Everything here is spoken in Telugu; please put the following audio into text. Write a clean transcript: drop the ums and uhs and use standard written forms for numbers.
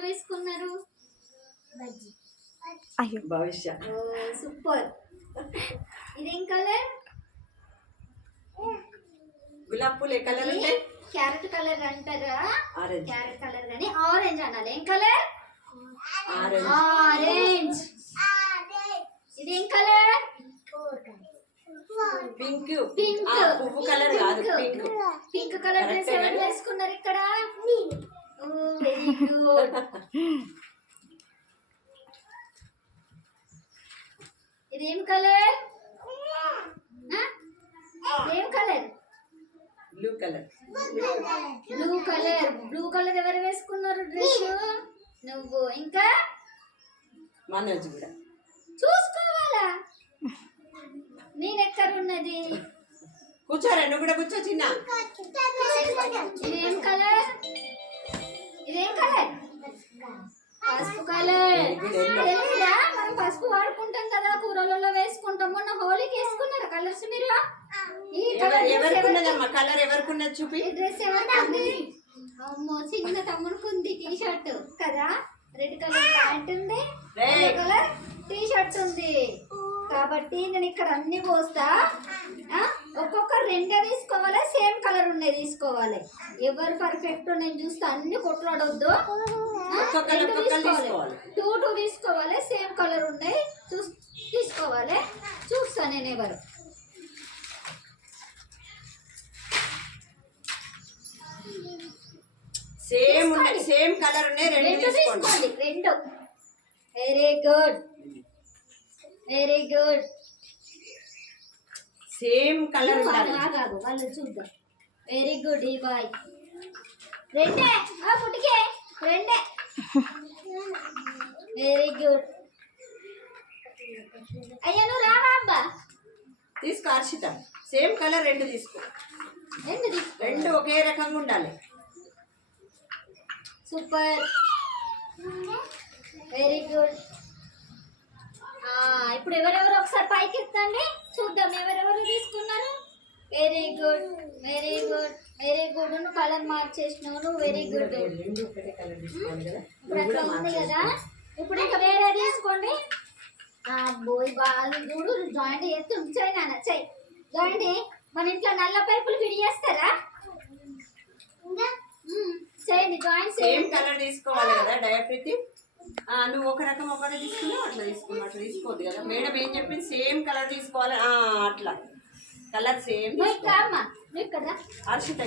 ఎవరు వేసుకున్నారు? భవిష్య. సూపర్. ఇదేం కలర్? గులాబీ పూలు ఏ కలర్ ఉంటాయి? క్యారెట్ కలర్ అంటారా? ఆరెంజ్. క్యారెట్ కలర్ కానీ ఆరెంజ్ అనాలి. ఏం కలర్? ఆరెంజ్. ఆరెంజ్. ఇదేం కలర్? పింక్. పింక్. పువ్వు కలర్ కాదు, పింక్. పింక్ కలర్ డ్రెస్ ఎవరు వేసుకున్నారు ఇక్కడ? Very good. ఇదేం కలర్? ఇదేం colour? Blue colour. Blue colour. Blue colour ఎవరు వేసుకున్నారు డ్రెస్? నువ్వు. ఇంకా మనోజ్ కూడా. చూసుకోవాలా? నేను ఎక్కడ ఉన్నది? కూర్చోరా, నువ్వు కూడా కూర్చో చిన్న. ఇదేం కలర్? ఇదేం కలర్? పసుపు కలర్. తెలీదా? మనం పసుపు వాడుకుంటాం కదా, కూరలలో వేసుకుంటాం. మొన్న హోలీకి వేసుకున్నారా కలర్స్ మీరు? ఈ కలర్ ఎవరికున్నదమ్మా? కలర్ ఎవరికున్నది చూపి. ఈ డ్రెస్ ఎవరికి? అమ్మో, చిన్న తమ్ముడుకుంది. టీ షర్ట్ కదా, రెడ్ కలర్ ప్యాంట్ ఉంది, రెడ్ కలర్ టీ షర్ట్ ఉంది. కాబట్టి నేను ఇక్కడ అన్ని పోస్తా. ఒక్కొక్క రెండే తీసుకోవాలి, సేమ్ కలర్ ఉన్నాయి తీసుకోవాలి. ఎవరు పర్ఫెక్ట్ నేను చూస్తా. అన్ని కొట్లాడొద్దు. 2 తీసుకోవాలి, సేమ్ కలర్ ఉన్నాయి తీసుకోవాలి. చూస్తా నేను ఎవరు. సేమ్ ఉన్నాయి, సేమ్ కలర్ ఉన్నాయి, రెండు తీసుకోండి. 2. Very good, very good. Same colour ఉండాలి. కాదు వాళ్ళు చూద్దాం. Very good. ఈ బాయ్ 2 పుట్టికే 2. Very good. అయ్యా నువ్వు రావా అబ్బా? తీసుకో హర్షిత, సేమ్ కలర్ 2 తీసుకో. 2 ఒకే రకంగా ఉండాలి. Super, very good. ఇప్పుడు ఎవరెవరు ఒకసారి పైకి ఎత్తండి చూద్దాం ఎవరెవరు తీసుకున్నారు. Very good, very good, very good. నువ్వు కలర్ మార్చేసినావు. నువ్వు వెరీ గుడ్. ఇప్పుడు అట్లా ఉంది కదా. ఇప్పుడు ఇంకా వేరే తీసుకోండి. బోయ్ బాల్ చూడు, జాయింట్ చేస్తుంది. చెయ్యి నాన్న, చెయ్యి జాయింట్. మన ఇంట్లో నల్ల పైపులు ఫిట్ చేస్తారా? చేయండి జాయింట్. సేమ్ కలర్ తీసుకోవాలి కదా డయాప్రీతి. నువ్వు ఒక రకం ఒకటే తీసుకున్నావు, అట్లా తీసుకున్నావు. అట్లా తీసుకోవద్దు కదా. మేడం ఏం చెప్పింది? సేమ్ కలర్ తీసుకోవాలి. అట్లా కలర్ సేమ్. కదా హర్షిత